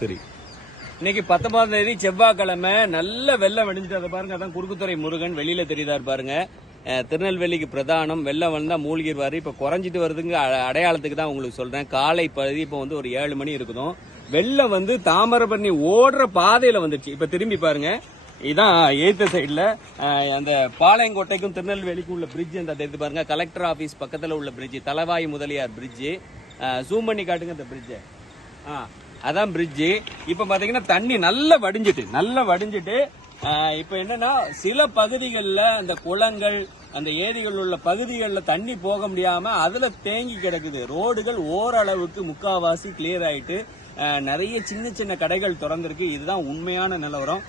சரி. இன்னைக்கு பத்தொன்பதாம் தேதி செவ்வாய்க்கிழமை நல்ல வெள்ளம் வெடிஞ்சிட்டு அதை பாருங்க. அதான் குறுக்குத்துறை முருகன் வெளியில தெரியுதாரு பாருங்க. திருநெல்வேலிக்கு பிரதானம். வெள்ளம் வந்தால் மூழ்கிடுவார் இப்போ குறைஞ்சிட்டு வருதுங்க. அடையாளத்துக்கு தான் உங்களுக்கு சொல்றேன். காலை பகுதி இப்போ வந்து ஒரு ஏழு மணி இருக்குதும். வெள்ளம் வந்து தாமிரபரணி ஓடுற பாதையில வந்துடுச்சு இப்போ திரும்பி பாருங்க. இதான் எய்த்த சைடில். அந்த பாளையங்கோட்டைக்கும் திருநெல்வேலிக்கும் உள்ள பிரிட்ஜ் அந்த எடுத்து பாருங்க. கலெக்டர் ஆஃபீஸ் பக்கத்தில் உள்ள bridge Thalavai Mudaliar bridge zoom பண்ணி காட்டுங்க இந்த பிரிட்ஜை ஆ. அதான் பிரிட்ஜு இப்போ பாத்தீங்கன்னா தண்ணி நல்லா வடிஞ்சிட்டு நல்லா வடிஞ்சிட்டு இப்போ என்னன்னா சில பகுதிகளில் அந்த குளங்கள் அந்த ஏரிகள் உள்ள பகுதிகளில் தண்ணி போக முடியாம அதுல தேங்கி கிடக்குது. ரோடுகள் ஓரளவுக்கு முக்காவாசி கிளியர் ஆயிட்டு நிறைய சின்ன சின்ன கடைகள் திறந்திருக்கு. இதுதான் உண்மையான நிலவரம்.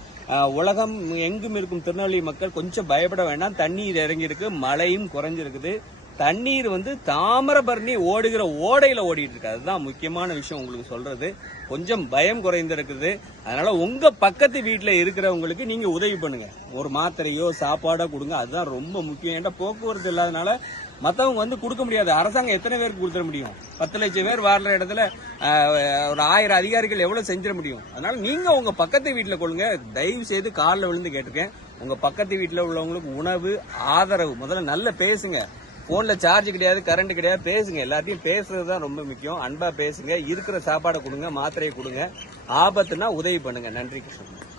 உலகம் எங்கும் இருக்கும் திருநெல்வேலி மக்கள் கொஞ்சம் பயப்பட வேண்டாம். தண்ணீர் இறங்கியிருக்கு மழையும் குறைஞ்சிருக்குது. தண்ணீர் வந்து தாமிரபரணி ஓடுகிற ஓடையில ஓடிட்டு இருக்கு. அதுதான் முக்கியமான விஷயம் உங்களுக்கு சொல்றது. கொஞ்சம் பயம் குறைந்திருக்குது. அதனால உங்க பக்கத்து வீட்டில் இருக்கிறவங்களுக்கு நீங்க உதவி பண்ணுங்க. ஒரு மாத்திரையோ சாப்பாடோ கொடுங்க. அதுதான் ரொம்ப முக்கியம். ஏன்டா போக்குவரத்து இல்லாதனால மற்றவங்க வந்து கொடுக்க முடியாது. அரசாங்கம் எத்தனை பேருக்கு கொடுத்துட முடியும்? பத்து லட்சம் பேர் வாடுற இடத்துல ஒரு ஆயிரம் அதிகாரிகள் எவ்வளவு செஞ்சிட முடியும்? அதனால நீங்க உங்க பக்கத்து வீட்டில் கொள்ளுங்க. தயவு செய்து காலில் விழுந்து கேட்டிருக்கேன் உங்க பக்கத்து வீட்டில் உள்ளவங்களுக்கு உணவு ஆதரவு. முதல்ல நல்ல பேசுங்க. போன்ல சார்ஜ் கிடையாது கரண்ட் கிடையாது பேசுங்க. எல்லாத்தையும் பேசுறது தான் ரொம்ப முக்கியம். அன்பா பேசுங்க இருக்கிற சாப்பாடை கொடுங்க மாத்திரையை கொடுங்க. ஆபத்துனா உதவி பண்ணுங்க. நன்றி கிருஷ்ணன்.